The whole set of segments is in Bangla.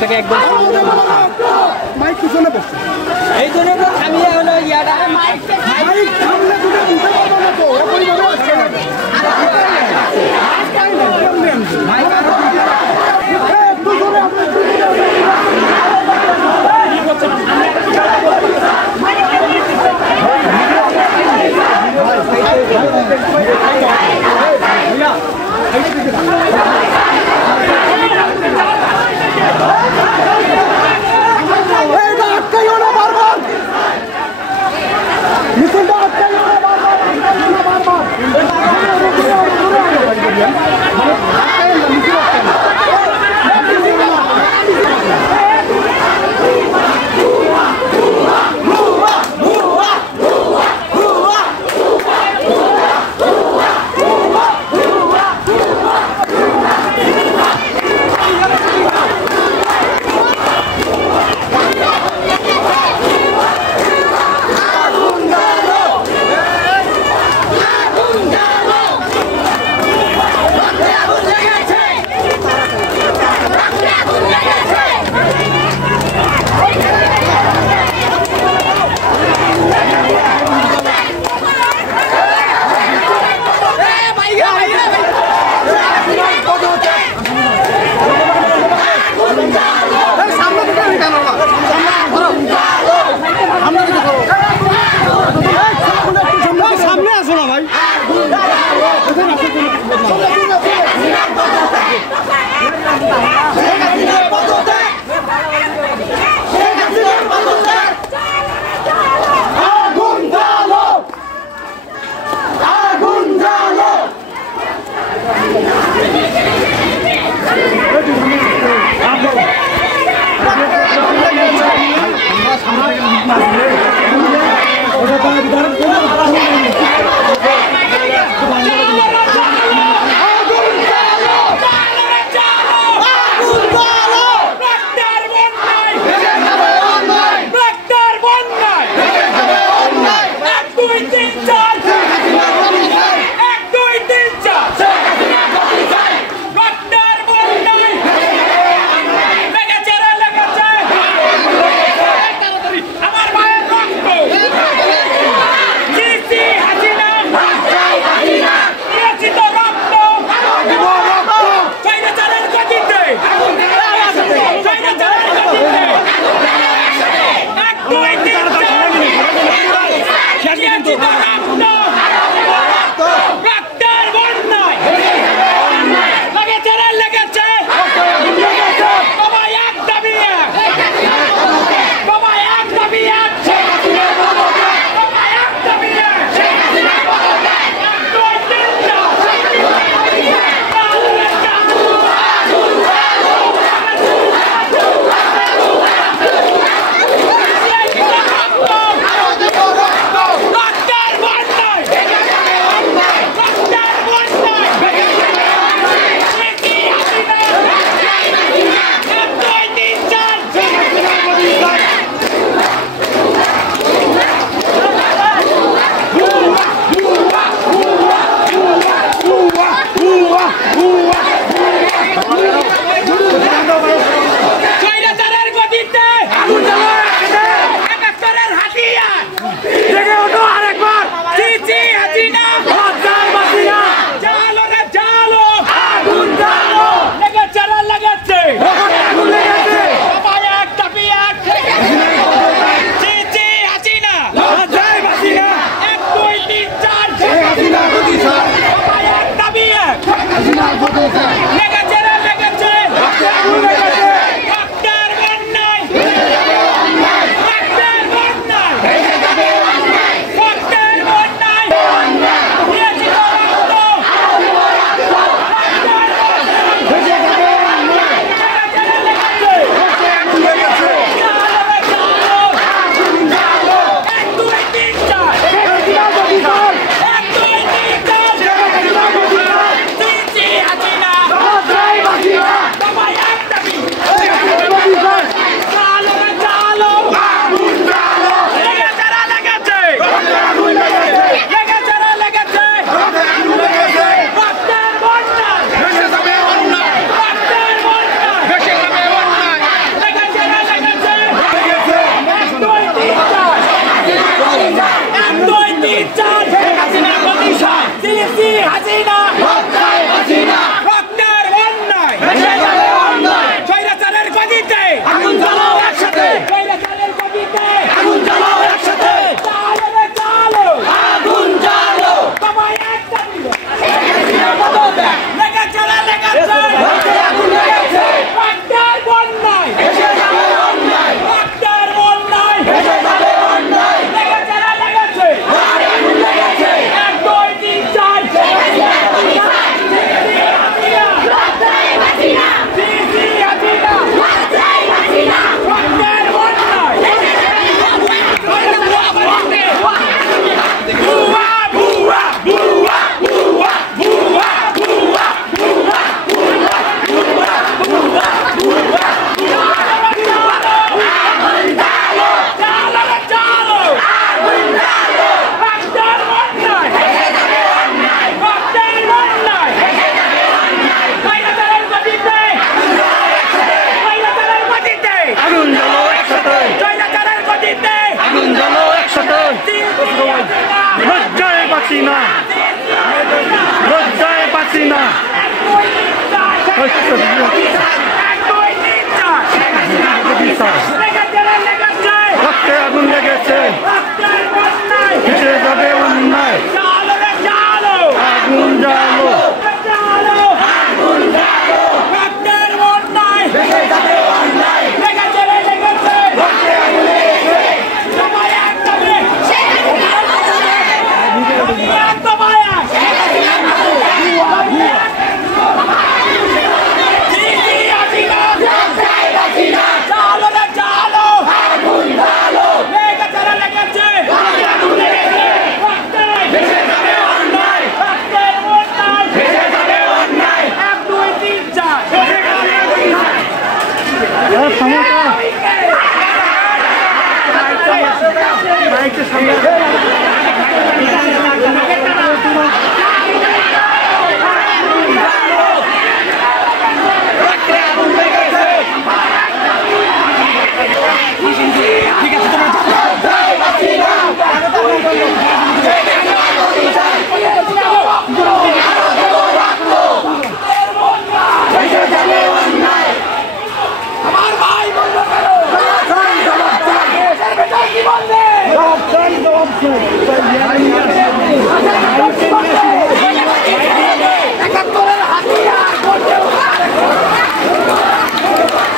থেকে একদম মাইক পিছনে বসছে এই জন্য তো থামিয়ে হলো ইয়াটা মাইক সামনে দুটো দিতে পারবো না তো ওরকম ভাবে আসছে না মাইক একটু জোরে আপনি কি করছেন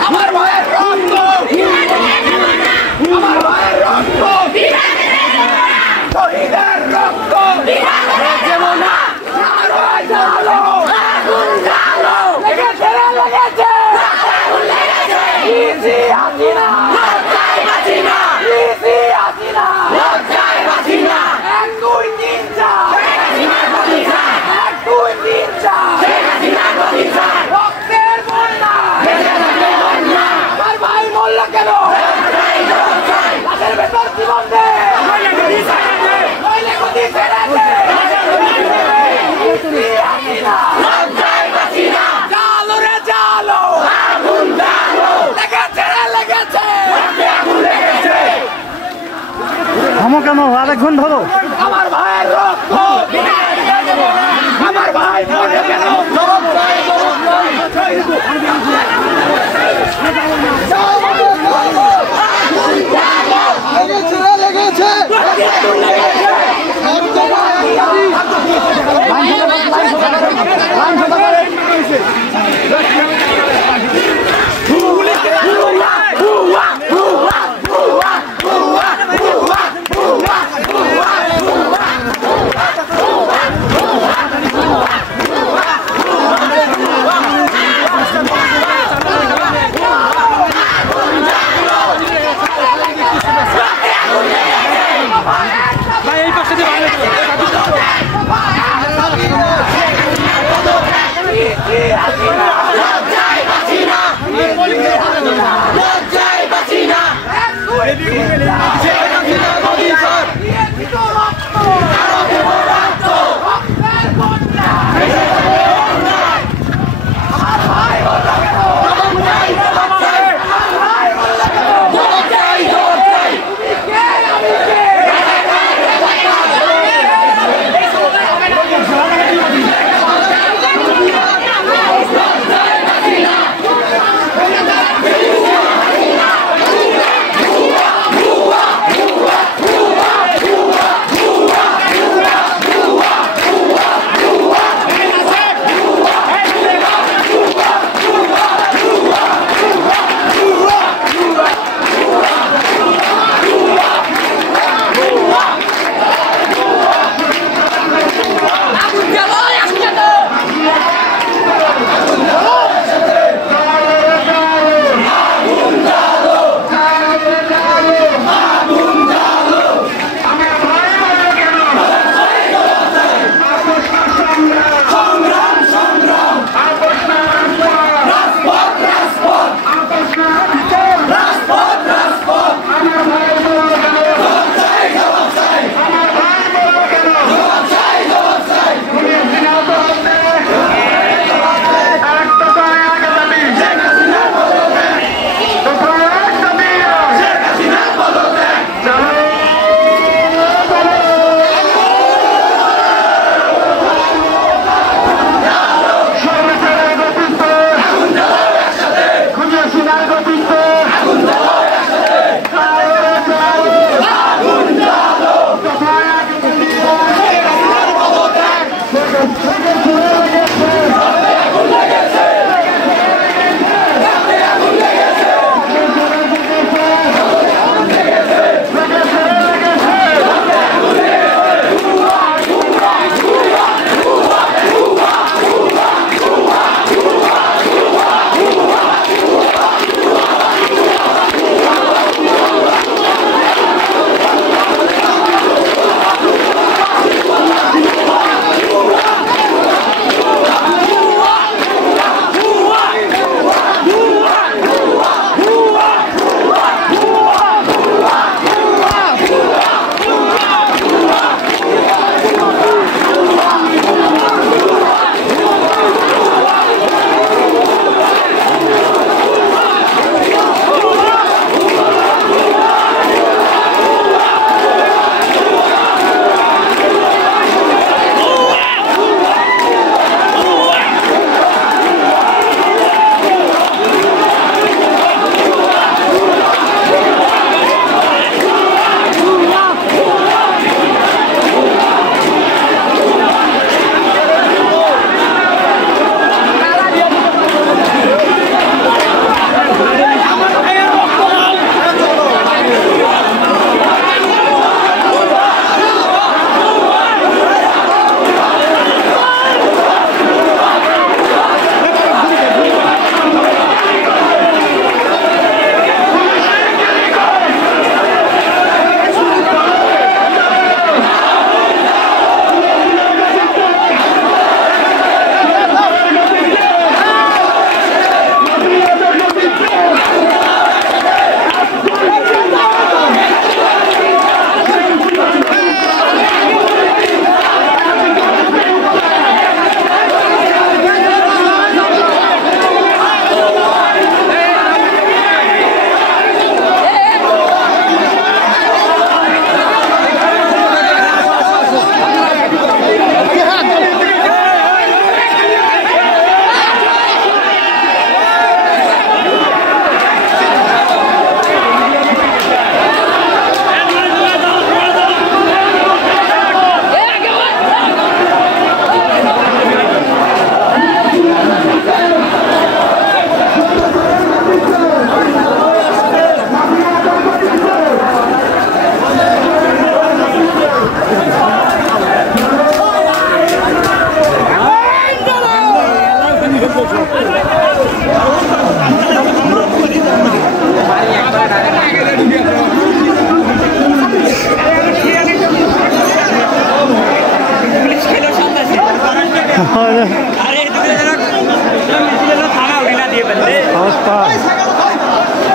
আমার ভাইয়ের রক্ত, আমার ভাইয়ের রক্ত, শহীদের রক্ত দেবো না। কেন আরেকজন ধরো আমার ভাইয়ের রক্ত আমার ভাই মরে গেল লেগেছে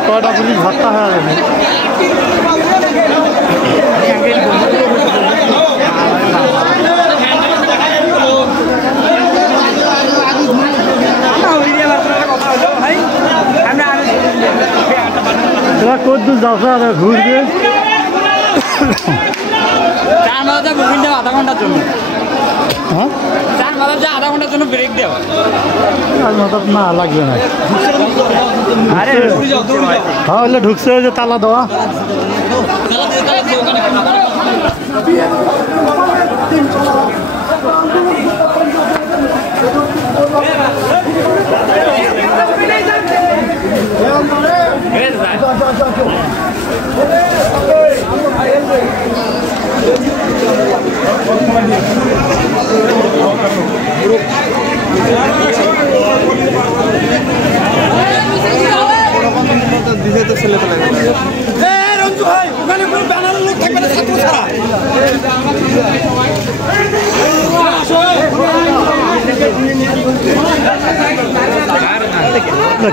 কটা পুলিশ ভর্তা হয়ে যাবে তোরা কদ্দূর যাচ্ছে আর ঘুরবে আধা ঘন্টার জন্য হ্যাঁ চার মাথার যা আধা ঘন্টার জন্য ব্রেক দেওয়া আর হঠাৎ না লাগবে না আরে হ্যাঁ হলে ঢুকছে যে তালা দেওয়া রঞ্জু ভাই ওখানে কোনো ব্যানার লোক থাকবে না ছাত্র ছাড়া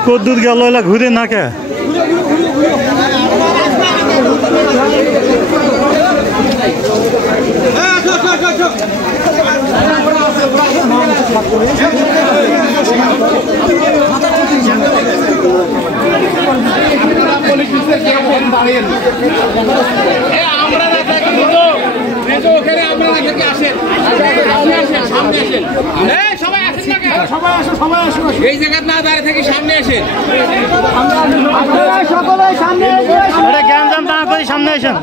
কদ্দুর গেল এলা ঘুরে না কে এই জায়গা না দাঁড়িয়ে থেকে সামনে আসেন গ্যাঞ্জাম না করে সামনে আসেন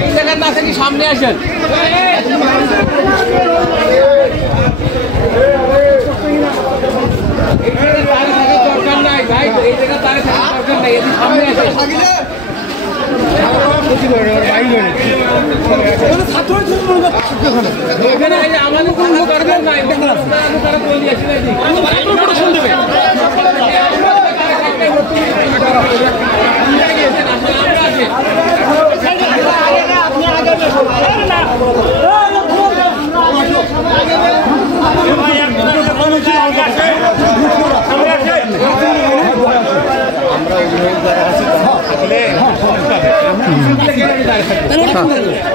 এই জায়গা না থেকে সামনে আসেন দরকার নাই ভাই এই জায়গা দাঁড়িয়ে থাকার দরকার নাই এদিকে সামনে আসেন আমাদের কোনো দরকার নাই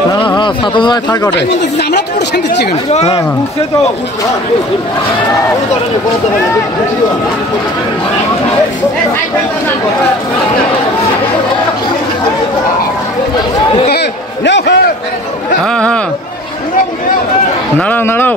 হ্যাঁ সাত ভাই থাক ওটাই আমরা তো পুরো শান্তি দিচ্ছি হ্যাঁ হ্যাঁ হ্যাঁ হ্যাঁ নাড়াও নাড়াও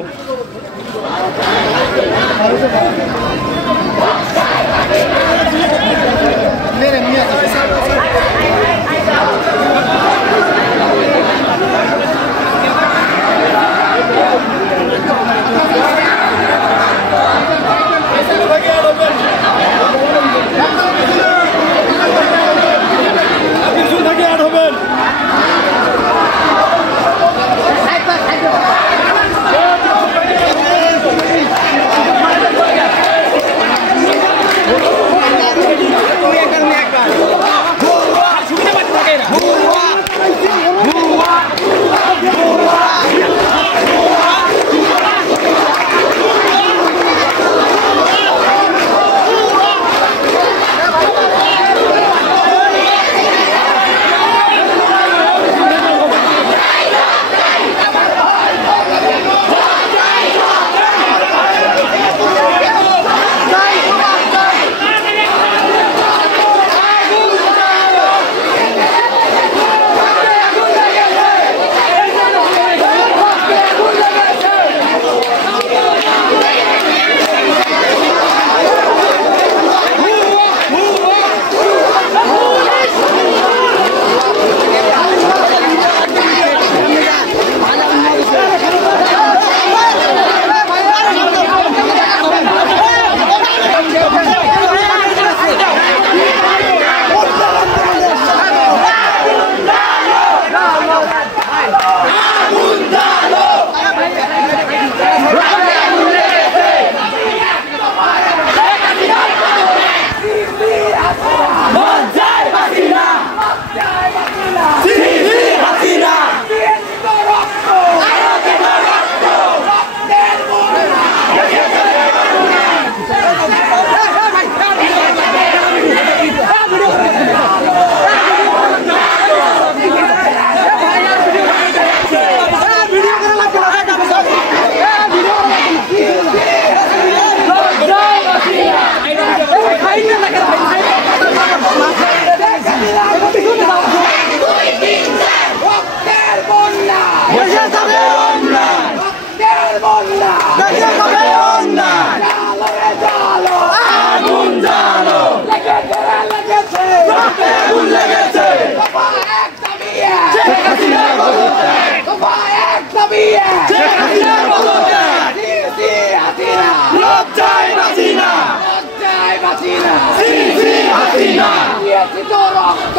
দিয়েছি তো রক্ত,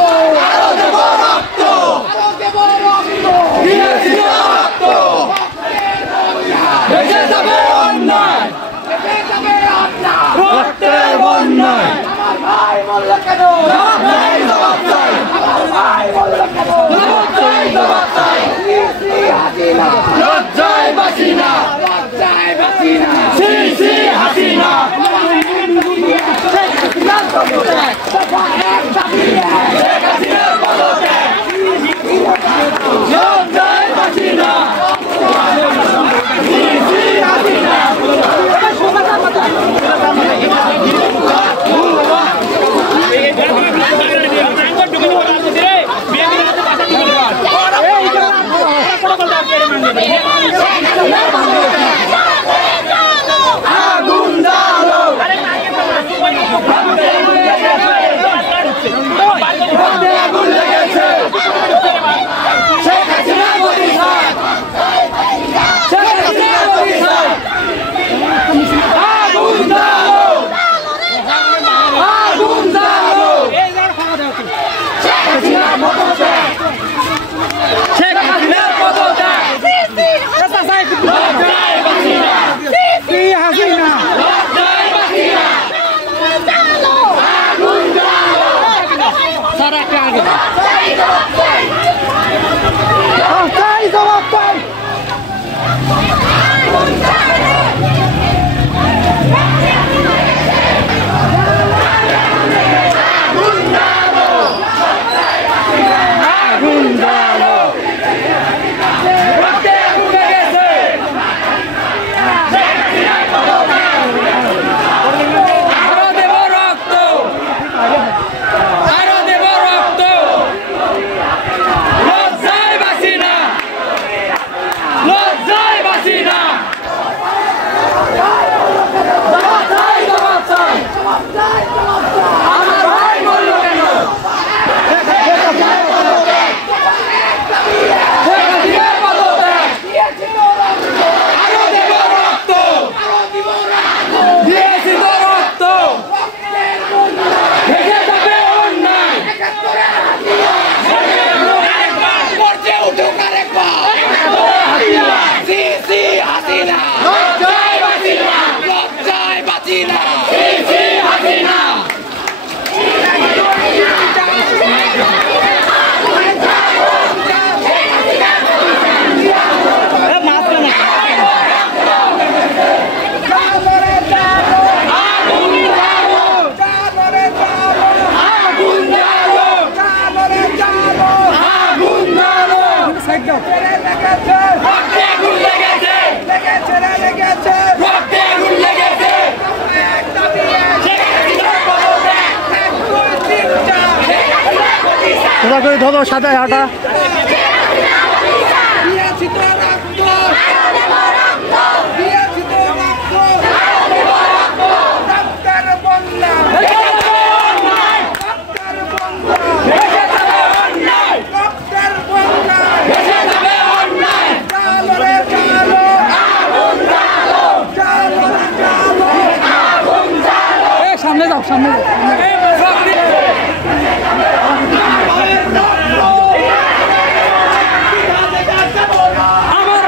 আরো দেব রক্ত, আরো দেব রক্ত, দিয়েছি তো রক্ত। বেঁচে যাবে অন্যায়, বেঁচে যাবে অন্যায়, রক্তের বন্যায়। আমার ভাই বলল কেন, জবাব নাই, জবাব চাই। আমার ভাই বলল কেন, জবাব চাই, জবাব চাই। দিয়েছি হাসিনা, লজ্জায় বাঁচি না, লজ্জায় বাঁচি না। দিয়েছি হাসিনা, লজ্জায় বাঁচি না। আগুন জ্বালো, আগুন লেগেছে। শেখ হাসিনা বরিশাল, শেখ হাসিনা বরিশাল। আগুন জ্বালো, আগুন জ্বালো। শেখ হাসিনা পদত্যাগ, শেখ হাসিনা পদত্যাগ। লজ্জায় বাঁচি না, হাসিনা লজ্জায় বাঁচি না। আগুন জ্বালো, সারা কাগে চাই জবাব চাই। সোজা করে ধরো, সাথে হাঁটা। সামনে যাও, সামনে যাও। আমার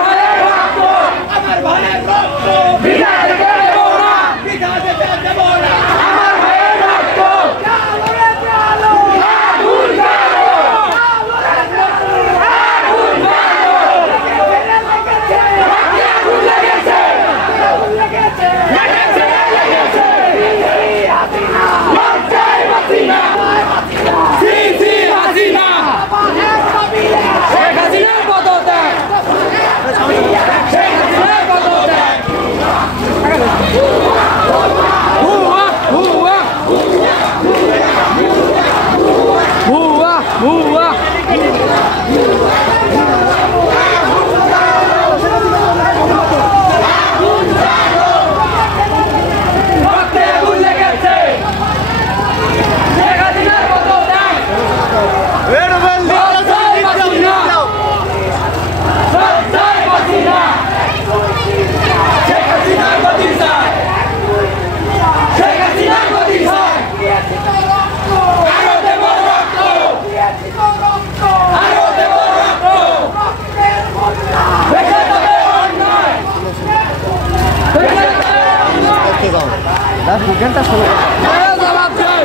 জবাব চাই,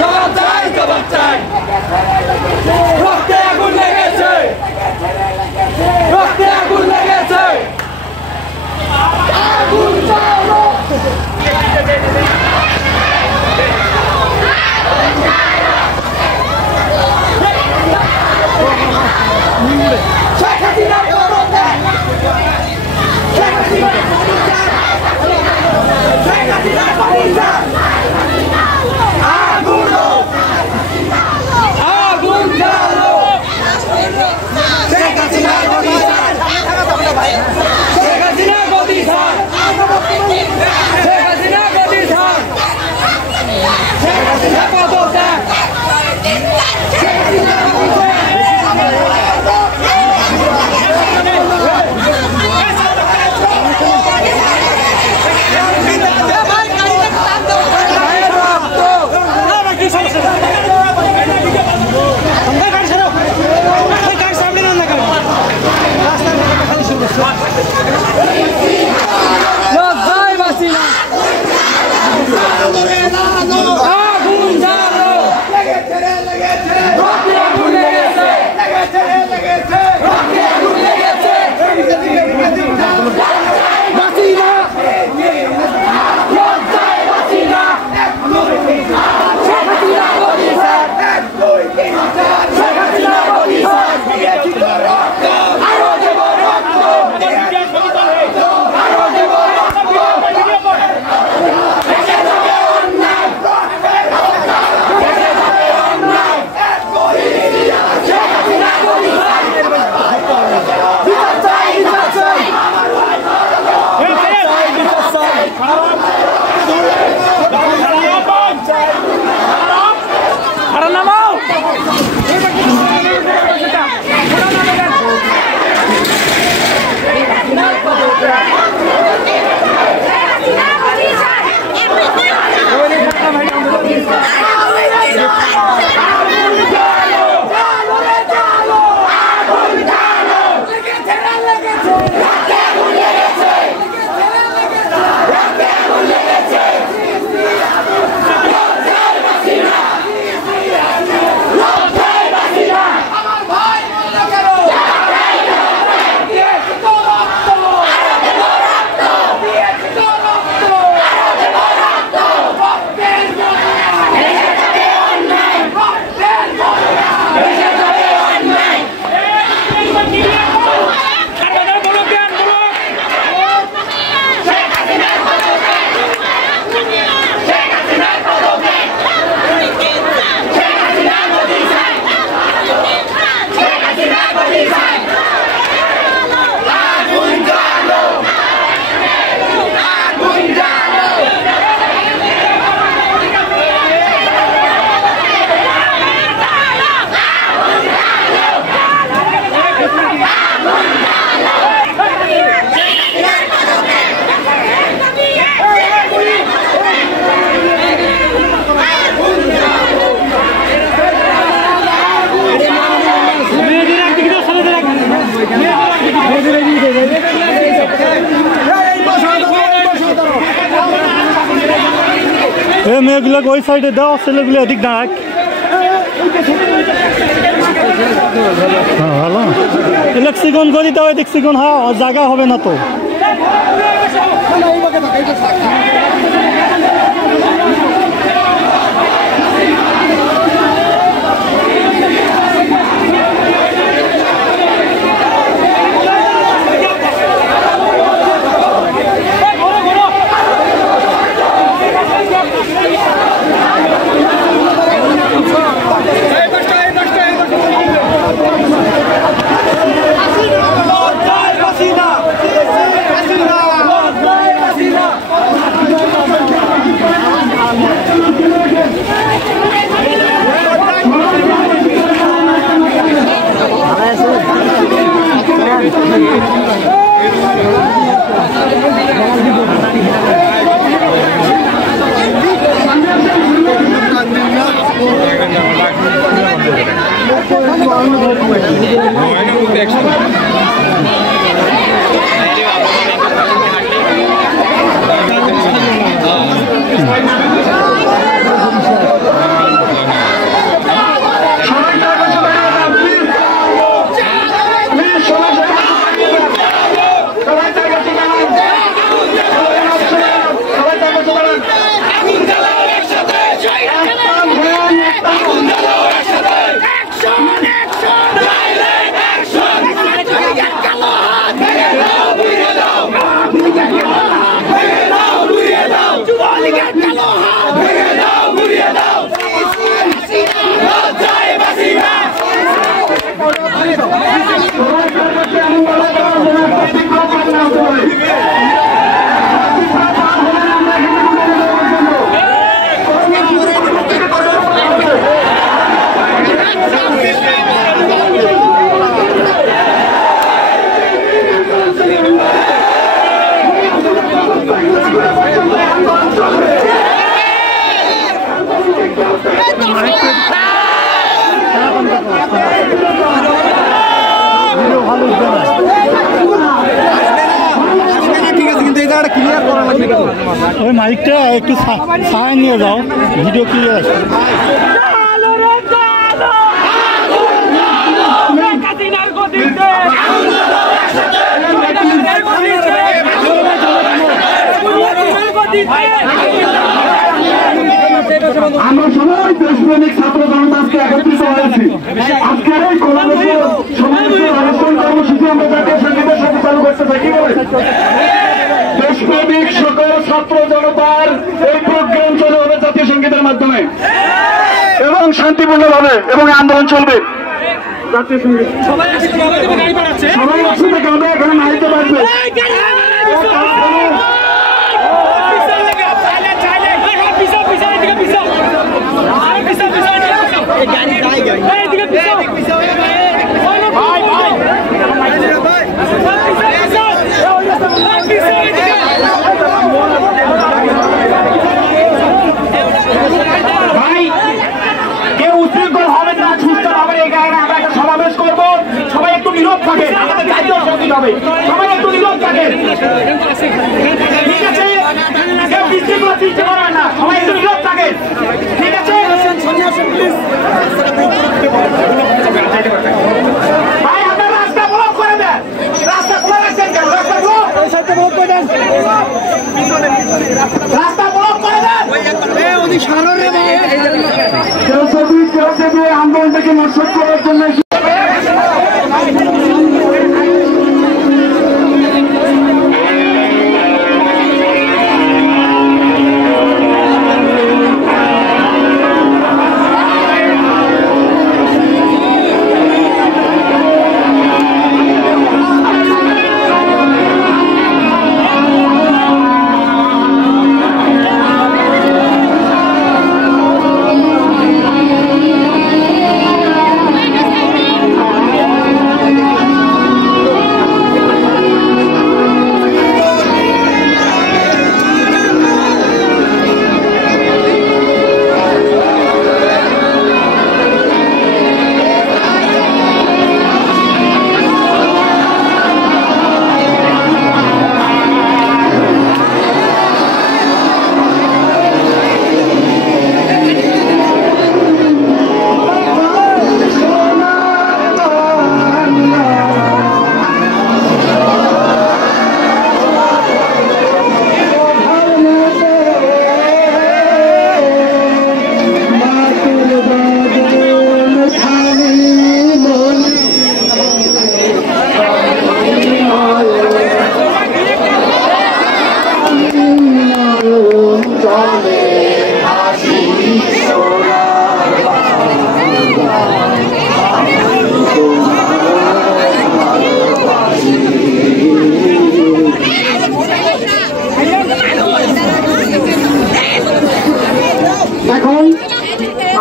জবাব চাই, জবাব চাই। রক্তে আগুন লেগেছে, রক্তে আগুন লেগেছে। আগুন জ্বালো। শেখ হাসিনার পদত্যাগ, শেখ হাসিনার পদত্যাগ, শেখ হাসিনার পদত্যাগ। আগুন আগুন জ্বালো। শেখ হাসিনার পদত্যাগ, শেখ হাসিনার পদত্যাগ, শেখ হাসিনার পদত্যাগ, শেখ হাসিনার পদত্যাগ। লজ্জায় বাঁচি না। আগুন জ্বালো। রক্তে আগুন লেগেছে, রক্তে আগুন লেগেছে। বাঁচি না, লজ্জায় বাঁচি না। শেখ হাসিনা পদত্যাগ, শেখ হাসিনা পদত্যাগ। আরো দেব রক্ত, আরো দেব রক্ত। ভেঙে যাবে অন্যায়, ভেঙে যাবে অন্যায়। শেখ হাসিনা পদত্যাগ। বিচার চাই, বিচার চাই। বিচার চাই, বিচার চাই। খাড়া নামাও। মেয়েগুলো ওই সাইডে দাও, ছেলেগুলো এদিক ডাক। ভালো ইলেকট্রিকন করি দাও, এদিক সিকন জায়গা হবে না তো। Hasina! ওই মাইকটা একটু ছায়া নিয়ে যাও, ভিডিও ক্লিয়ার আছে। আমরা সবাই দেশপ্রেমিক ছাত্র জনতা আজকে একত্রিত হয়েছি। আজকের এই অবস্থান কর্মসূচি আমরা জাতীয় সঙ্গীতের সাথে চালু করতে থাকি। দেশপ্রেমিক সকল ছাত্র জনতার এই প্রোগ্রাম চলে হবে জাতীয় সঙ্গীতের মাধ্যমে এবং শান্তিপূর্ণভাবে এবং আন্দোলন চলবে। জাতীয় সঙ্গীত সবাই একসাথে গাবে, এখানে নাইতে পারবে। সমাবেশ করবো, সবাই একটু নীরব থাকে, আমাদের জাতীয় সঙ্গীত হবে, সবাই একটু নীরব থাকে, ঠিক আছে? কেউ বিশৃঙ্খলা সৃষ্টি করার না, সবাই একটু নীরব থাকে, ঠিক আছে? ভাই আপনার রাস্তা ব্লক করে দেন, রাস্তা খোলা রাখছেন কেন? রাস্তা ব্লক করে দেন, রাস্তা ব্লক করে দেন। কেউ যদি আন্দোলনটাকে নষ্ট করার জন্য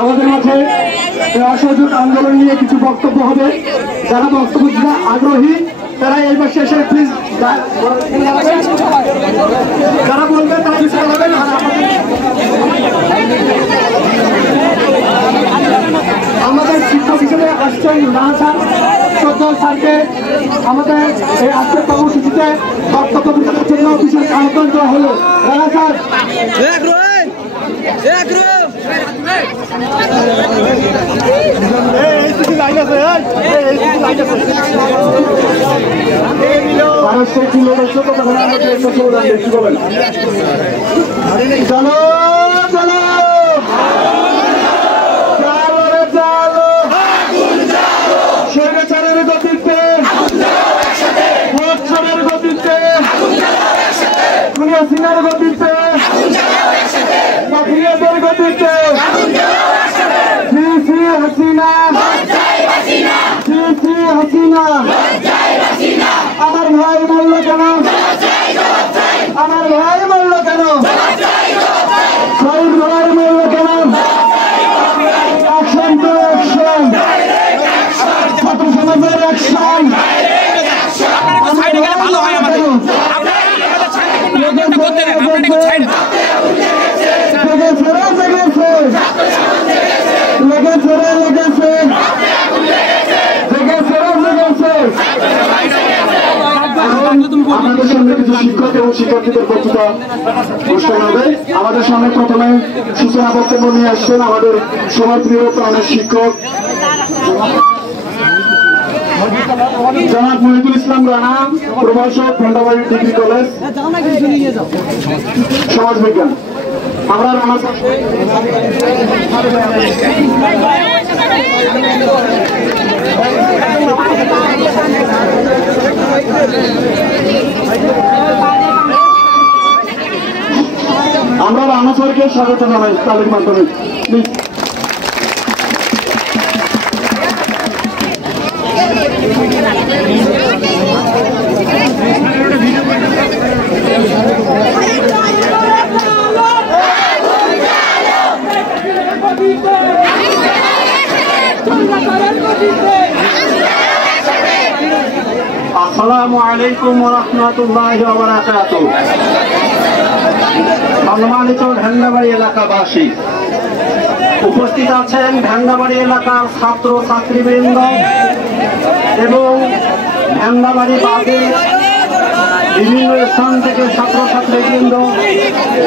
আমাদের মাঝে অসহযোগ আন্দোলন নিয়ে কিছু বক্তব্য হবে। যারা বক্তব্য দিতে আগ্রহী তারা এই পাশে এসে প্লিজ যারা বলবেন তারা কিছু বলবেন। আমাদের শিক্ষক হিসেবে আসছেন রানা স্যার, সজ্জল স্যারকে আমাদের এই আজকের কর্মসূচিতে বক্তব্য দেওয়ার জন্য বিশেষ আহ্বান দেওয়া হলো। রানা স্যার চলো চলো স্বৈরাচারের গতিতে ভোটচোরের গতিতে হাসিনার গতিতে মাফিয়াদের গতিতে শ্রী শ্রী হাসিনা শ্রী শ্রী হাসিনা। আমার ভাই মরল কেন? আমার ভাই মরল কেন? শহীদ ভাই মরল কেন? অ্যাকশন তো অ্যাকশন, ছাত্র সমাজের অ্যাকশন। আমাদের সামনে কিছু শিক্ষক এবং শিক্ষার্থীদের বক্তৃতা অনুষ্ঠান হবে। আমাদের সামনে প্রথমে সূচনা বক্তব্য নিয়ে আসছেন আমাদের সমাজপ্রিয় প্রাণের শিক্ষক জনাব মহিদুল ইসলাম রানা, প্রভাষক, ভান্ডারবাড়ি ডিগ্রি কলেজ, সমাজবিজ্ঞান। আমরা রানার স্যারকে স্বাগত জানাই তালির মাধ্যমে। আসসালামু আলাইকুম ওয়া রাহমাতুল্লাহি ওয়া বারাকাতুহু। সম্মানিত ভাঙ্গাবাড়ি এলাকাবাসী, উপস্থিত আছেন ভাঙ্গাবাড়ি এলাকার ছাত্র ছাত্রীবৃন্দ এবং ভাঙ্গাবাড়ি বাদে বিভিন্ন স্থান থেকে ছাত্রছাত্রীবৃন্দ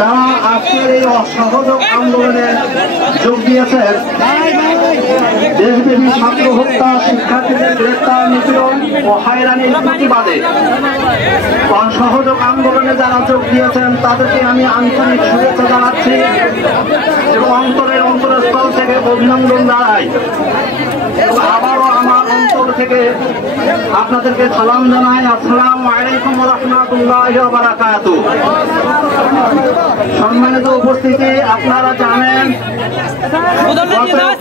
যারা আজকের এই অসহযোগ আন্দোলনে যোগ দিয়েছেন। দেশব্যাপী ছাত্র হত্যা, শিক্ষার্থীদের গ্রেপ্তার, নিপীড়ন ও হয়রানির প্রতিবাদে অসহযোগ আন্দোলনে যারা যোগ দিয়েছেন তাদেরকে আমি আন্তরিক শুভেচ্ছা জানাচ্ছি এবং অন্তরস্থল থেকে অভিনন্দন জানাই। আবারও আমার অন্তর থেকে আপনাদেরকে সালাম জানাই। আসসালামু আলাইকুম ওয়া রাহমাতুল্লাহি ওয়া বারাকাতুহু। সম্মানিত উপস্থিতি, আপনারা জানেন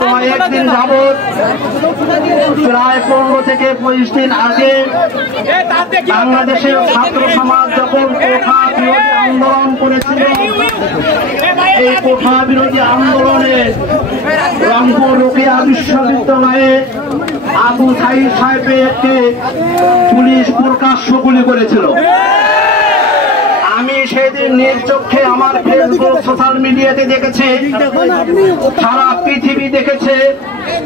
কয়েকদিন যাবৎ প্রায় 15 থেকে 25 দিন আগে বাংলাদেশের ছাত্র সমাজ যখন কোঠা বিরোধী আন্দোলন করেছিল, এই কোঠা বিরোধী আন্দোলনে রংপুর রোকেয়া বিশ্ববিদ্যালয়ে আবু সাইদ সাহেবকে পুলিশ প্রকাশ্য গুলি করেছিল। আমি সেদিন নিজ চোখে আমার ফেসবুক সোশ্যাল মিডিয়াতে দেখেছি, সারা পৃথিবী দেখেছে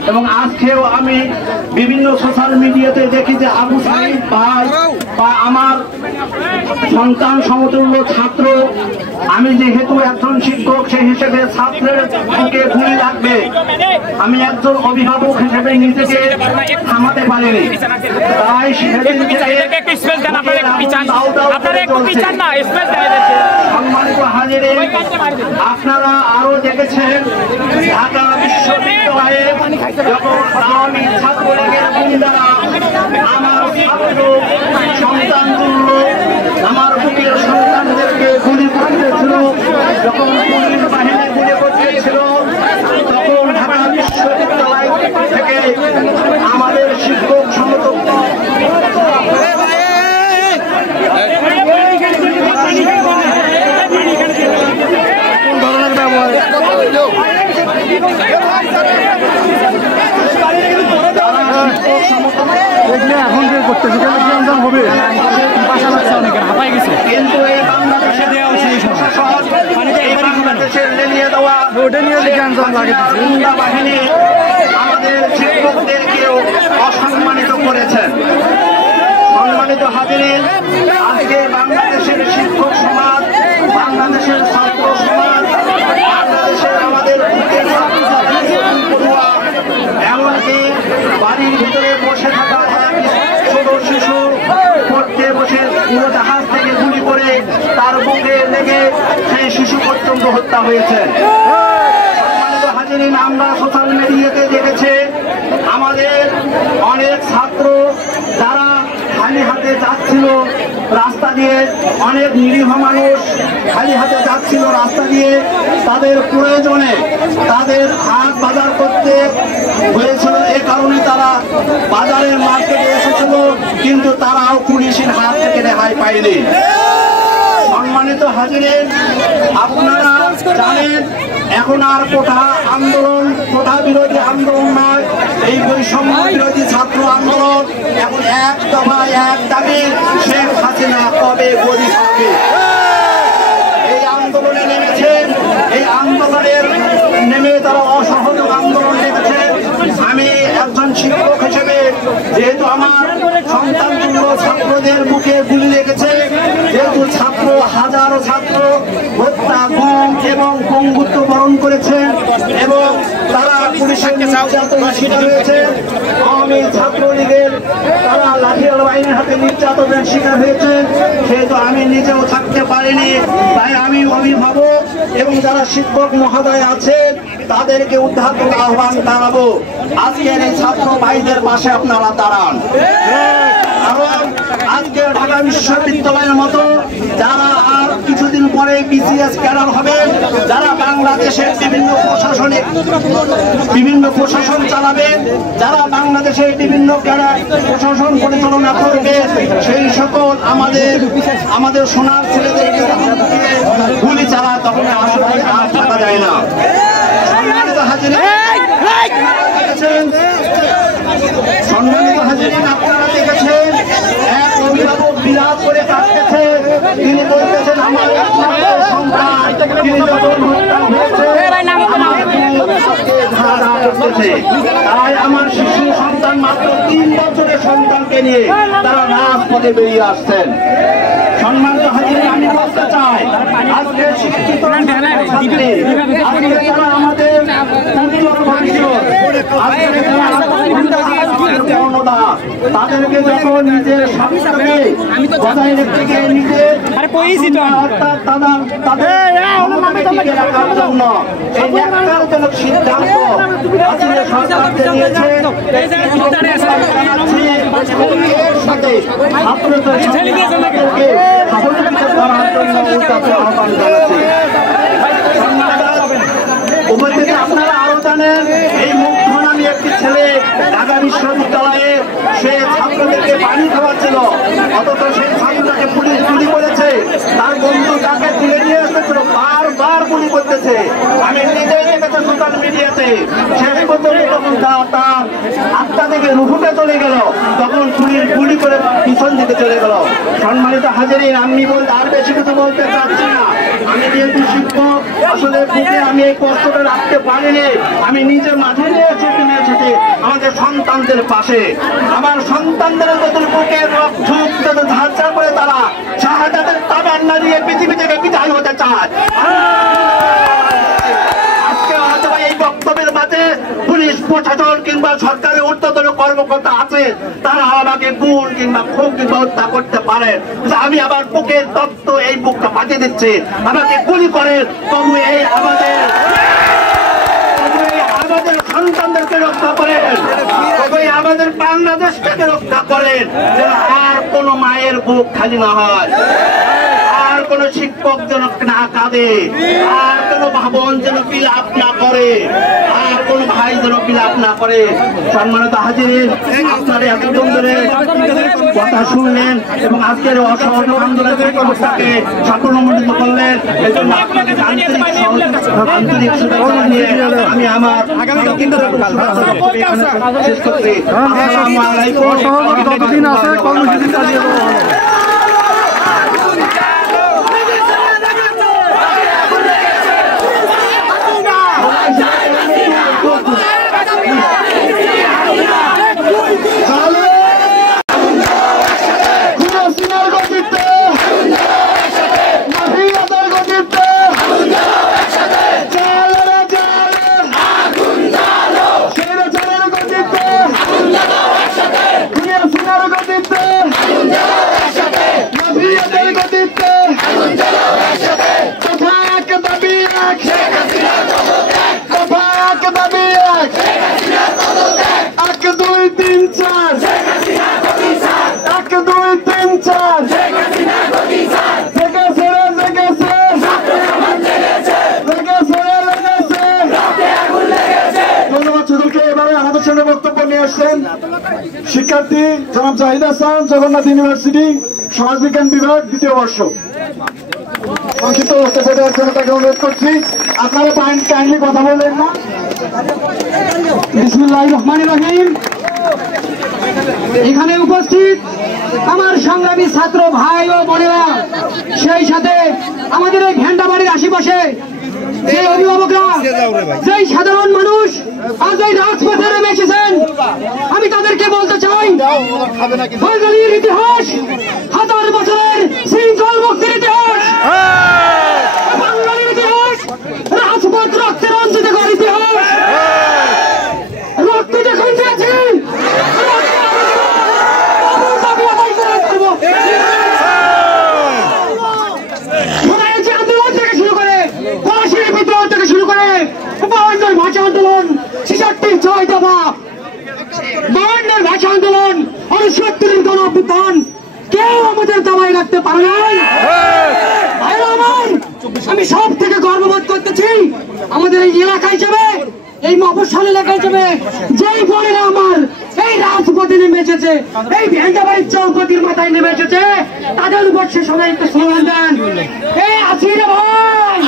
এবং আজকেও আমি বিভিন্ন সোশ্যাল মিডিয়াতে দেখি যে আবু সাইদ ভাই বা আমার সন্তান সমতুল্য ছাত্র, আমি যেহেতু একজন শিক্ষক সেই হিসেবে ছাত্রের বুকে গুলি লাগবে, আমি একজন অভিভাবক হিসেবে নিজেকে থামাতে পারিনি। তাই সেদিন সম্মানিত হাজিরিন, আপনারা আরো দেখেছেন ঢাকা বিশ্ববিদ্যালয়ে যখন আমি ছাত্রলীগের গুন্ডারা আমার ছাত্র সন্তান তুল্য আমার বুকের সন্তানদেরকে গুলি করতেছিল, যখন পুলিশ বাহিনী গুলি করতেছিল, তখন ঢাকা বিশ্ববিদ্যালয় থেকে আমাদের শিক্ষক সমতুল্য এখন যে করতেছে হবে কিন্তু এই বাংলাদেশে বাহিনী আমাদের শিক্ষকদেরকেও অসম্মানিত করেছেন। সম্মানিত হাজিরিন, আজকে বাংলাদেশের শিক্ষক সমাজ, বাংলাদেশের ছাত্র সমাজ, বাংলাদেশের আমাদের এমনকি বাড়ির ভিতরে বসে থাকা ছোট শিশু পড়তে বসে উড়োজাহাজ থেকে গুলি করে তার বুকে লেগে সেই শিশু পর্যন্ত হত্যা হয়েছে। সম্মানিত হাজিরিন, আমরা সোশ্যাল মিডিয়াতে দেখেছি আমাদের অনেক ছাত্র যারা খালি হাতে যাচ্ছিল রাস্তা দিয়ে, অনেক নিরীহ মানুষ খালি হাতে যাচ্ছিল রাস্তা দিয়ে, তাদের প্রয়োজনে তাদের হাট বাজার করতে হয়েছিল, এ কারণে তারা বাজারের মার্কেটে এসেছিল, কিন্তু তারাও পুলিশের হাত থেকে রেহাই পায়নি। সম্মানিত হাজিরিন, আপনারা জানেন এখন আর কোঠা আন্দোলন, কোঠা বিরোধী আন্দোলন নয়, এই বৈষম্য বিরোধী ছাত্র আন্দোলন। এখন এক দফা এক দাবি, শেখ হাসিনা কবে গদি হবে। এই আন্দোলনে নেমেছেন, এই আন্দোলনের নেমে তারা অসহযোগ আন্দোলন নেমেছে। আমি একজন শিক্ষক হিসেবে যেহেতু আমার সন্তান তুল্য ছাত্র যাদের বুকে গুলি লেগেছে, যেহেতু ছাত্র হাজারো ছাত্র হত্যা, গুম এবং পঙ্গুত্ব বরণ করেছেন এবং তারা পুলিশের নির্যাতনের শিকার হয়েছে, আওয়ামী ছাত্রলীগের তারা লাঠিয়াল বাহিনীর হাতে নির্যাতনের শিকার হয়েছে, সেহেতু আমি নিজেও থাকতে পারিনি। তাই আমি অভিভাবক এবং যারা শিক্ষক মহোদয় আছেন তাদেরকে উদ্ধার করে আহ্বান জানাবো, আজকের এই ছাত্র ভাইদের পাশে আপনারা দাঁড়ান। কারণ আজকে ঢাকা বিশ্ববিদ্যালয়ের মতো যারা আর কিছুদিন পরে বিসিএস ক্যাডার হবে, যারা বাংলাদেশের বিভিন্ন প্রশাসন চালাবেন, যারা বাংলাদেশের বিভিন্ন প্রশাসন পরিচালনা করবে, সেই সকল আমাদের সোনার ছেলেদেরকে গুলি চালা তখন আসলে আর থাকা যায় না। সম্মানিত হাজিরা, আপনারা দেখেছেন এক অভিভাবক বিলাপ করে কাঁদতেছে, তিনি বলতেছেন আমার সন্তান তিনি যখন হত্যা হয়েছে তাই আমার শিশু সন্তান মাত্র 3 বছরের সন্তানকে নিয়ে তারা রাজপথে বেরিয়ে আসছেন। সম্মানিত হাজিরা, আমি বলতে চাই আজকে শিক্ষিত আমাদের তাদেরকে যখন নিজের স্বার্থকে বজায় রেখে গিয়ে নিজের রাখার জন্য এই ন্যাক্কারজনক সিদ্ধান্ত সরকারকে নিয়েছে, এর সাথে ছাত্রদেরকে সহযোগিতা করার জন্য আহ্বান জানাচ্ছি। উপস্থিত আপনারা আরো জানেন এই মুগ্ধ নামে একটি ছেলে ঢাকা বিশ্ববিদ্যালয়ে সে ছাত্রদেরকে পানি খাওয়াচ্ছিল, অথচ সেই ছাত্রটাকে পুলিশ গুলি করেছে, তার বন্ধু তাকে তুলে নিয়ে এসেছিল, বারবার গুলি করতেছে। আমি নিজেই দেখেছি সোশ্যাল মিডিয়াতে, শেষ পর্যন্ত তখন তার আত্মা থেকে রুহুতে চলে গেল, তখন পুলিশ গুলি করে পিছন দিকে চলে গেল। সম্মানিত হাজিরিন, আমি বলতে আর বেশি কিছু বলতে চাচ্ছি না। আমি যেহেতু শিক্ষক, আসলে বুকে আমি এই কষ্টটা রাখতে পারিনি, আমি নিজে মাঠে নিয়ে এসেছি আমাদের সন্তানদের পাশে। আমার সন্তানদের যাদের বুকে রক্ত ধারচার করে তারা শাহাদাতের তামান্না নিয়ে পৃথিবী থেকে বিদায় হতে চায়। আজকে হয়তো এই বক্তব্যের মাঝে পুলিশ প্রশাসন কিংবা সরকারের ঊর্ধ্বতন কর্মকর্তা আছে, তারা আমাকে গুণ কিংবা খুব কিংবা হত্যা করতে পারে। আমি আমার বুকের তত্ত্ব এই বুকটা পাঠিয়ে দিচ্ছি, আমাকে গুলি করে তবু এই আমাদের সন্তানদেরকে রক্ষা করেন, আমাদের বাংলাদেশকে রক্ষা করেন, যেন আর কোন মায়ের বুক খালি না হয়, আর কোন শিক্ষক যেন না কাঁদে, আর কোন বোন যেন বিলাপ না করে, আর কোন ভাই যেন বিলাপ না করে। সম্মানিত হাজিরিন, আপনারা এতক্ষণ ধরে কথা শুনলেন এবং আজকের অসহযোগ আন্দোলনের ব্যবস্থাকে সাফল্যমণ্ডিত করলেন, এই জন্য আপনাকে আন্তরিক শুভেচ্ছা নিয়ে আমি আমার শেষ করছি। আসসালামু আলাইকুম। কতদিন আছে কর্মসূচি চালিয়ে শিক্ষার্থী জনাব জাহিদ হাসান, জগন্নাথ ইউনিভার্সিটি সমাজবিজ্ঞান বিভাগ 2য় বর্ষ। সংক্ষিপ্ত বক্তব্যের জন্য তাকে অনুরোধ করছি, আপনারা কাইন্ডলি কথা বললেন না। বিসমিল্লাহির রহমানির রহিম। এখানে উপস্থিত আমার সংগ্রামী ছাত্র ভাই ও বোনেরা, সেই সাথে আমাদের এই ভেন্ডাবাড়ির আশেপাশে যে অভিভাবকরা, যেই সাধারণ মানুষ আজ এই রাজপথে নেমে এসেছেন, আমি তাদেরকে বলতে চাই, বাঙালির ইতিহাস হাজার বছরের শৃঙ্খল মুক্তির ইতিহাস, বাঙালির ইতিহাস রাজপথ রক্তে রঞ্জিত করার ইতিহাস। রক্ত যখন দিয়েছি আন্দোলন থেকে শুরু করে পলাশীর বিদ্রোহ থেকে শুরু করে 52 ভাষা আন্দোলন, 66 6 দফা, 52 ভাষা আন্দোলন, 69 গণ অভ্যুত্থান, কেউ আমাদের দাবায় রাখতে পারে নাই। আমি সব থেকে গর্ববোধ করতেছি আমাদের এই এলাকা হিসেবে, এই মফস্বল এলাকা হিসেবে যেই বোনেরা আমার এই রাজপথে নেমে এসেছে, এই ভেন্ডাবাড়ির চৌপতির মাথায় নেমে এসেছে, তাদের উপর সে সবাই একটা স্লোগান দেন, এই আছি রে ভাই,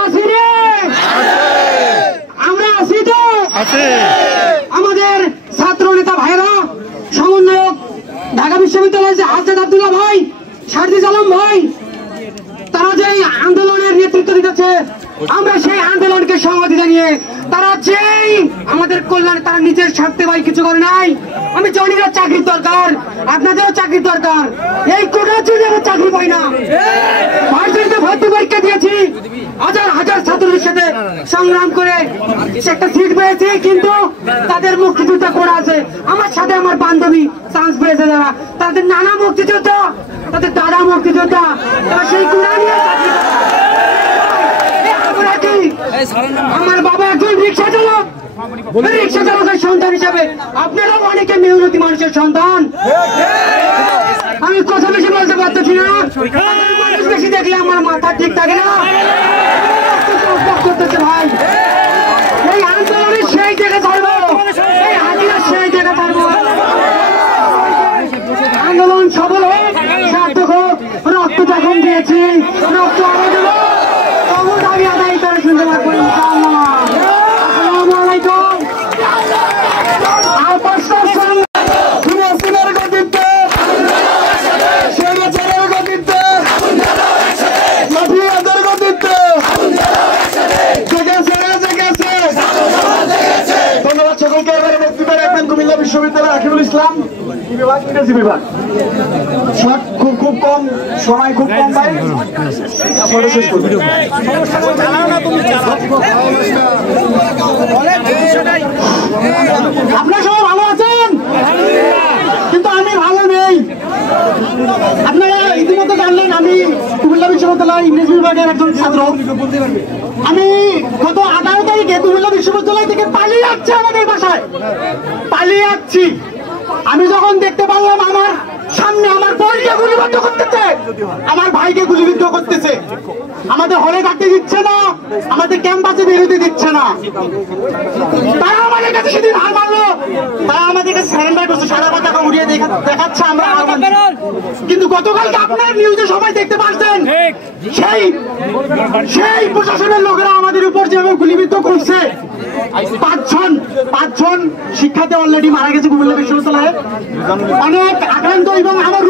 আছি রে, আমরা আছি তো। আমাদের ছাত্র নেতা ভাইরা, সমন্বয়ক ঢাকা বিশ্ববিদ্যালয়ের যে হাসনাত আব্দুল্লাহ ভাই, সারজিস আলম ভাই, তারা যে আন্দোলনের নেতৃত্ব দিতেছে, আমরা সেই আন্দোলনকে সংহতি জানিয়ে তারা যেই আমাদের কল্যাণ, তারা নিজের স্বার্থে ভাই কিছু করে নাই। আমি জনিরা চাকরির দরকার, আপনাদেরও চাকরির দরকার, এই কোটার জন্য আমরা চাকরি পাই না। ভার্সিটিতে ভর্তি পরীক্ষা দিয়েছি, হাজার হাজার ছাত্রদের সাথে সংগ্রাম করে একটা সিট পেয়েছি, কিন্তু তাদের মুক্তিযোদ্ধা কোটা আছে, আমার সাথে আমার বান্ধবী চান্স পেয়েছে যারা, তাদের নানা মুক্তিযোদ্ধা, তাদের দাদা মুক্তিযোদ্ধা, তারা সেই কোটা নিয়ে চাকরি। আমার বাবা একজন রিক্সা চালক, রিক্সা চালকের সন্তান হিসাবে আপনারাও অনেকে মেহনতি মানুষের সন্তান। আমি কথা বেশি বলতে পারতেছি না, মানুষ বেশি দেখলে আমার মাথা ঠিক থাকে না, করতেছে ভাই। এই আন্দোলনের সেই জায়গা ছাড়বো, এই হাজিরার সেই জায়গা ছাড়বো। আন্দোলন সফল হোক, সার্থক হোক, রক্ত যখন দিয়েছি রক্ত আরো দেবো, আমি আদায় করে শুনতে পারবো ইনশাআল্লাহ। আসসালামু আলাইকুম। ধন্যবাদ সকলকে। এবারে বক্তৃতা রাখবেন কুমিল্লা বিশ্ববিদ্যালয়ের আকিবুল ইসলাম, বিভাগ ইংরেজি বিভাগ। খুব কম সময়, খুব কম ভাই, শেষ করবেন। আপনারা সবাই ভালো আছেন, কিন্তু আমি ভালো নেই। আপনারা ইতিমধ্যে জানলেন আমি কুমিল্লা বিশ্ববিদ্যালয় ইংরেজি বিভাগের একজন ছাত্র। আমি গত 18 তারিখে কুমিল্লা বিশ্ববিদ্যালয় থেকে পালিয়ে যাচ্ছি, আমাদের বাসায় পালিয়ে যাচ্ছি। আমি যখন দেখতে পারলাম আমার সামনে আমার বোনকে গুলিবিদ্ধ করতেছে, আমার ভাইকে গুলিবিদ্ধ করতেছে, আমাদের হলে থাকতে দিচ্ছে না, আমাদের ক্যাম্পাসে বেরোতে দিচ্ছে না। তারা আমাদের কাছে সেদিন হার মারলো, তারা আমাদেরকে সারেন্ডার করছে, সারা কথা উড়িয়ে দেখাচ্ছে আমরা হার মারছি। কিন্তু গতকালকে আপনার নিউজে সবাই দেখতে পাচ্ছেন সেই প্রশাসনের লোকেরা আমাদের উপর যেভাবে গুলিবিদ্ধ করছে। 5 জন শিক্ষার্থী অলরেডি মারা গেছে কুমিল্লা বিশ্ববিদ্যালয়ে, অনেক আক্রান্ত। এবং আমার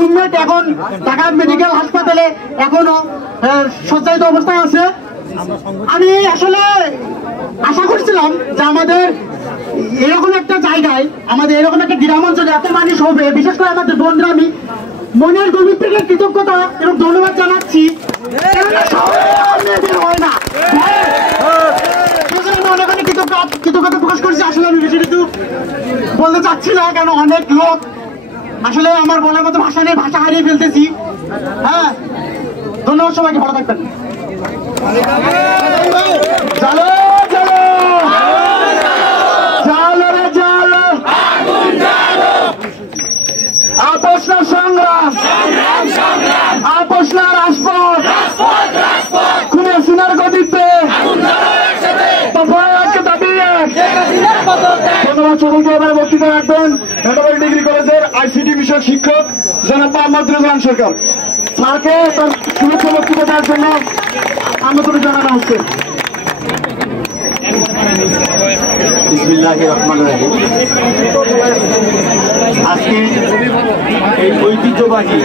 রুমমেট এখন ঢাকা মেডিকেল হাসপাতালে এখনো সজ্জায়িত অবস্থায় আছে। আমি আসলে আশা করছিলাম যে আমাদের এরকম একটা জায়গায়, আমাদের এরকম একটা গ্রাম অঞ্চলে এত মানুষ হবে, বিশেষ করে আমাদের বন্ধুরা, আমি মনের গভীর থেকে কৃতজ্ঞতা এবং ধন্যবাদ জানাচ্ছি। হয় না, অনেক কৃতজ্ঞতা প্রকাশ করছি। আসলে আমি বেশি কিছু বলতে চাচ্ছি না, কেন অনেক লোক আসলে আমার বলার মতো ভাষা নেই, ভাষা হারিয়ে ফেলতেছি। হ্যাঁ, ধন্যবাদ সবাইকে, ভালো থাকবেন। চলো চলো চলো রে চলো, আপোষ না সংগ্রাম, আপোষ না রাজপথ, খুনে সিনার গতিতে ধন্যবাদ সকলকে। এবারে বক্তৃতা রাখবেন ঢাকা ডিগ্রি কলেজের আইসিটি বিষয়ক শিক্ষক জনাব মোহাম্মদ রেজওয়ান সরকার। স্যারকে তার শুভেচ্ছা বক্তৃতা দেওয়ার জন্য আমন্ত্রণ জানানো হচ্ছে। বিসমিল্লাহির রহমানির রহিম। আজকে এই ঐতিহ্যবাহী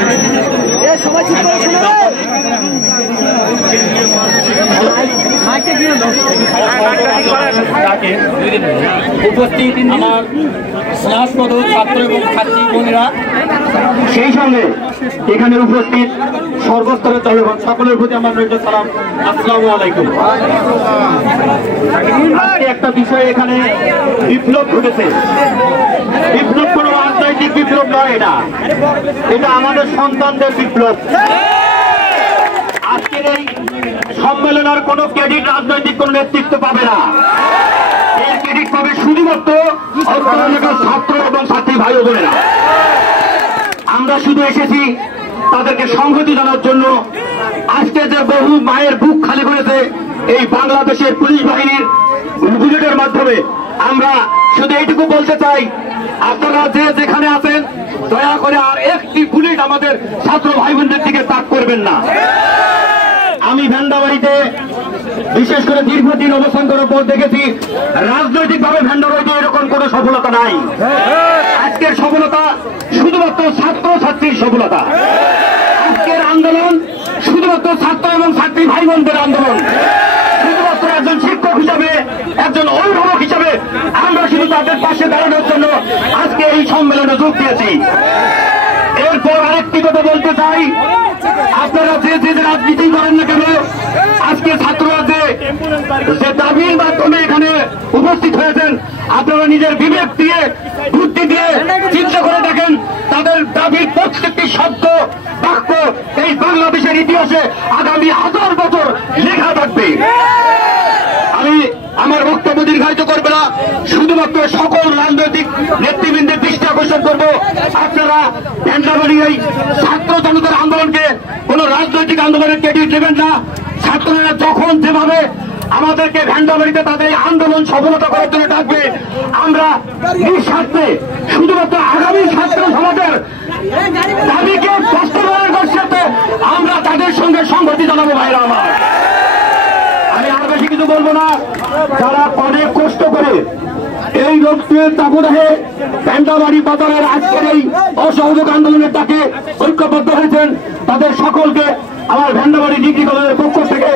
উপস্থিত আমার স্নেহস্পদ ছাত্র এবং ছাত্রী বোনেরা, সেই সঙ্গে এখানে উপস্থিত সর্বস্তরের জনগণ সকলের প্রতি আমার রইল সালাম, আসসালামু আলাইকুম। আজকে একটা বিষয়, এখানে বিপ্লব ঘটেছে। বিপ্লব কোনো রাজনৈতিক বিপ্লব নয়, এটা আমাদের সন্তানদের বিপ্লব। আজকের এই সম্মেলনের কোনো ক্রেডিট রাজনৈতিক কোন নেতৃত্ব পাবে না। এই ক্রেডিট পাবে শুধুমাত্র ছাত্র এবং ছাত্রী ভাই ও বোনেরা। আমরা শুধু এসেছি তাদেরকে সংহতি জানার জন্য। আজকে যে বহু মায়ের বুক খালি করেছে এই বাংলাদেশের পুলিশ বাহিনীর বুলেটের মাধ্যমে, আমরা শুধু এইটুকু বলতে চাই, আপনারা যে যেখানে আছেন দয়া করে আর একটি বুলেট আমাদের ছাত্র ভাই বোনদের দিকে তাক করবেন না। আমি ভেন্দাবাড়িতে বিশেষ করে দীর্ঘদিন অবস্থান করার পর দেখেছি রাজনৈতিক ভাবে ভেন্দাবাড়িতে এরকম কোন সফলতা নাই। আজকের সফলতা শুধুমাত্র ছাত্র ছাত্রীর সফলতা। আজকের আন্দোলন শুধুমাত্র ছাত্র এবং ছাত্রী ভাই বোনদের আন্দোলন। শুধুমাত্র একজন শিক্ষক হিসাবে, একজন অভিভাবক হিসাবে আমরা শুধু তাদের পাশে দাঁড়ানোর জন্য আজকে এই সম্মেলনে যোগ দিয়েছি। এরপর আরেকটি কথা বলতে চাই, আপনারা যে রাজনীতি করেন না কেন, আজকে ছাত্ররা যে দাবির মাধ্যমে এখানে উপস্থিত হয়েছেন, আপনারা নিজের বিবেক দিয়ে, বুদ্ধি দিয়ে চিন্তা করে দেখেন, তাদের দাবির প্রত্যেকটি শব্দ বাক্য এই বাংলাদেশের ইতিহাসে আগামী 1000 বছর লেখা থাকবে। আমি আমার বক্তব্য দীর্ঘায়িত করবো না, শুধুমাত্র সকল রাজনৈতিক নেতৃবৃন্দের দৃষ্টি আকর্ষণ করবো, আপনারা ভেন্দাবাড়ির এই ছাত্র জনতার আন্দোলনকে কোন রাজনৈতিক আন্দোলনের ক্রেডিট দেবেন না। ছাত্ররা যখন যেভাবে আমাদেরকে ভেন্দাবাড়িতে তাদের আন্দোলন সফলতা করার জন্য ডাকবে, আমরা নিঃস্বার্থে শুধুমাত্র আগামী ছাত্র সমাজের দাবিকে বাস্তবায়নের সাথে আমরা তাদের সঙ্গে সংহতি জানাবো। ভাইরা আমার, আমি আর বেশি কিছু বলবো না। যারা অনেক কষ্ট করে এই লোকদের দাবদাহে ভেন্দাবাড়ি বাজারের আজকের এই অসহযোগ আন্দোলনের ডাকে ঐক্যবদ্ধ হয়েছেন, তাদের সকলকে আমার ভেন্দাবাড়ি ডিগ্রি কলেজের পক্ষ থেকে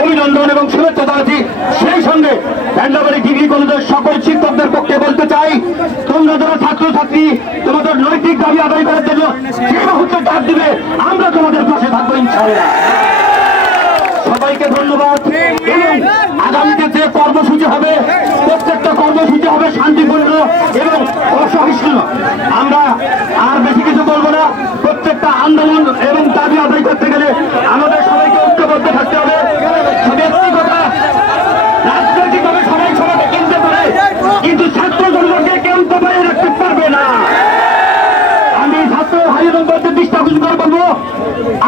অভিনন্দন এবং শুভেচ্ছা জানাচ্ছি। সেই সঙ্গে ভেন্দাবাড়ি ডিগ্রি কলেজের সকল শিক্ষকদের পক্ষে বলতে চাই, তোমরা যারা ছাত্রছাত্রী তোমাদের নৈতিক দাবি আদায় করার জন্য যে মুহূর্তে ডাক দিবে, আমরা তোমাদের পাশে থাকবো ইনশাআল্লাহ। সবাইকে ধন্যবাদ। এবং আগামীতে যে কর্মসূচি হবে, প্রত্যেকটা কর্মসূচি হবে শান্তিপূর্ণ এবং অসহিষ্ণু। আমরা আর বেশি কিছু বলবো না। প্রত্যেকটা আন্দোলন এবং দাবি আদায় করতে গেলে আমাদের সবাইকে ঐক্যবদ্ধ থাকতে হবে। ব্যক্তিগত রাজনৈতিকভাবে সবাই সবাইকে কিনতে পারে, কিন্তু ছাত্র জনগণকে কেউ দবাই রাখতে পারবে না। আমি ছাত্র ভাই এবং বোনদের দৃষ্টি আকর্ষণ করে বলবো,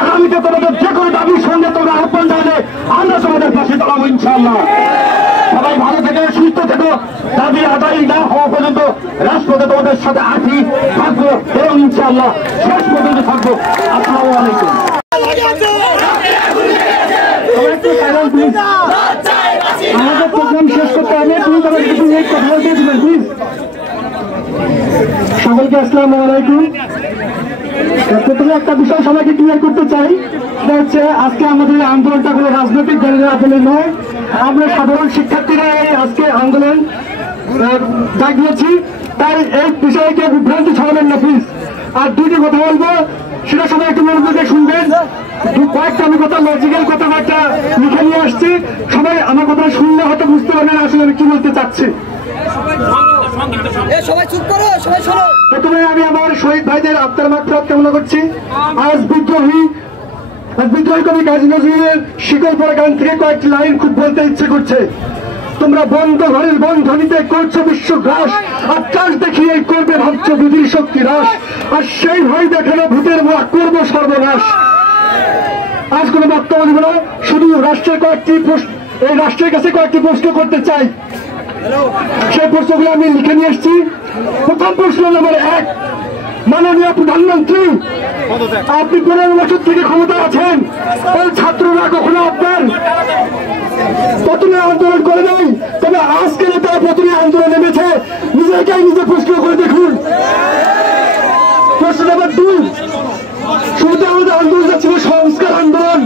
আগামীতে তোমাদের যে কোনো দাবির সঙ্গে তোমরা আহ্বান জানালে আমরা তোমাদের পাশে দাঁড়াবো ইনশাআল্লাহ। সবাই ভালো থেকে সুস্থ থেকো। দাবি আদায় না হওয়া পর্যন্ত রাজপথে তোমাদের সাথে আছি, থাকবো এবং ইনশাআল্লাহ শেষ পর্যন্ত থাকবো। আসসালামু আলাইকুম। আমাদের প্রোগ্রাম শেষ করতে হবে, তুমি তোমার কিছু কথা বলতে দিবেন প্লিজ। সকলকে আসসালামু আলাইকুম। প্রথমে একটা বিষয় সবাইকে ক্লিয়ার করতে চাই, সেটা হচ্ছে আজকে আমাদের আন্দোলনটা কোনো রাজনৈতিক দলের আন্দোলন নয়। আমরা সাধারণ শিক্ষার্থীরা আজকে আন্দোলন জাগিয়েছি, তাই এই বিষয়কে বিভ্রান্তি ছড়াবেন না প্লিজ। আর দুটি কথা বলবো, সেটা সবাই একটু মনোযোগে শুনবেন। কয়েকটা আমি কথা লজিক্যাল কথা কয়েকটা লিখে নিয়ে আসছি, সবাই আমার কথা শুনলে হয়তো বুঝতে পারবেন আসলে আমি কি বলতে চাচ্ছি। প্রথমে আমি আমার শহীদ ভাইদের আত্মার মাগফিরাত কামনা করছি। আজ বিদ্রোহী কবি কাজী নজরুলের শিকল পরা গান থেকে কয়েকটি লাইন খুব বলতে ইচ্ছে করছে। তোমরা বন্ধ ঘরের বন্ধনীতে করছো বিশ্ব গ্রাস, আর চাষ দেখিয়ে করবে ভাবছো বুদ্ধির শক্তি হ্রাস, আর সেই ভয় দেখানো ভূতের মোয়া করবো সর্বনাশ। আজ কোনো বক্তব্য দিব না, শুধু এই রাষ্ট্রের কাছে কয়েকটি প্রশ্ন করতে চাই। সেই প্রশ্নগুলো আমি লিখে নিয়ে এসেছি। প্রথম প্রশ্ন নম্বর 1, মাননীয় প্রধানমন্ত্রী, আপনি 15 বছর থেকে ক্ষমতা আছেন, ওই ছাত্ররা কখনো আপনার প্রথমে আন্দোলন করে নেই, তবে আজকে তারা প্রথমে আন্দোলন নেমেছে, নিজেকেই নিজে প্রশ্ন করে দেখুন। প্রশ্ন নম্বর 2, শুরুতে আমাদের আন্দোলনটা ছিল সংস্কার আন্দোলন,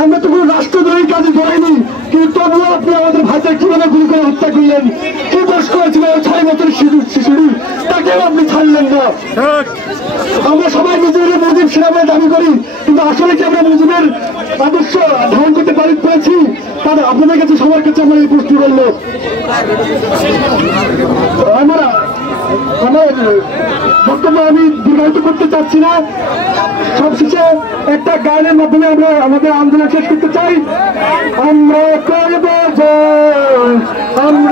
আমরা তো কোনো রাষ্ট্রদ্রোহী কাজে জড়াইনি, কিন্তু তবুও আপনি আমাদের ভাইদের কিভাবে গুলি করে হত্যা করলেন, কি দোষ করেছিল 6 বছরের শিশুটি, তাকেও আপনি ছাড়লেন না। আমরা সবাই নিজেদের মুজিব সেনা বলে দাবি করি, কিন্তু আসলে কি আমরা মুজিবের আদর্শ ধারণ করতে পেরেছি? তাহলে আপনাদের কাছে সবার কাছে আমরা এই প্রশ্ন করলো। আমার বক্তব্য আমি দীর্ঘায়িত করতে চাচ্ছি না। সবশেষে একটা গানের মাধ্যমে আমরা আমাদের আন্দোলন শেষ করতে চাই। আমরা করব জয়, আমরা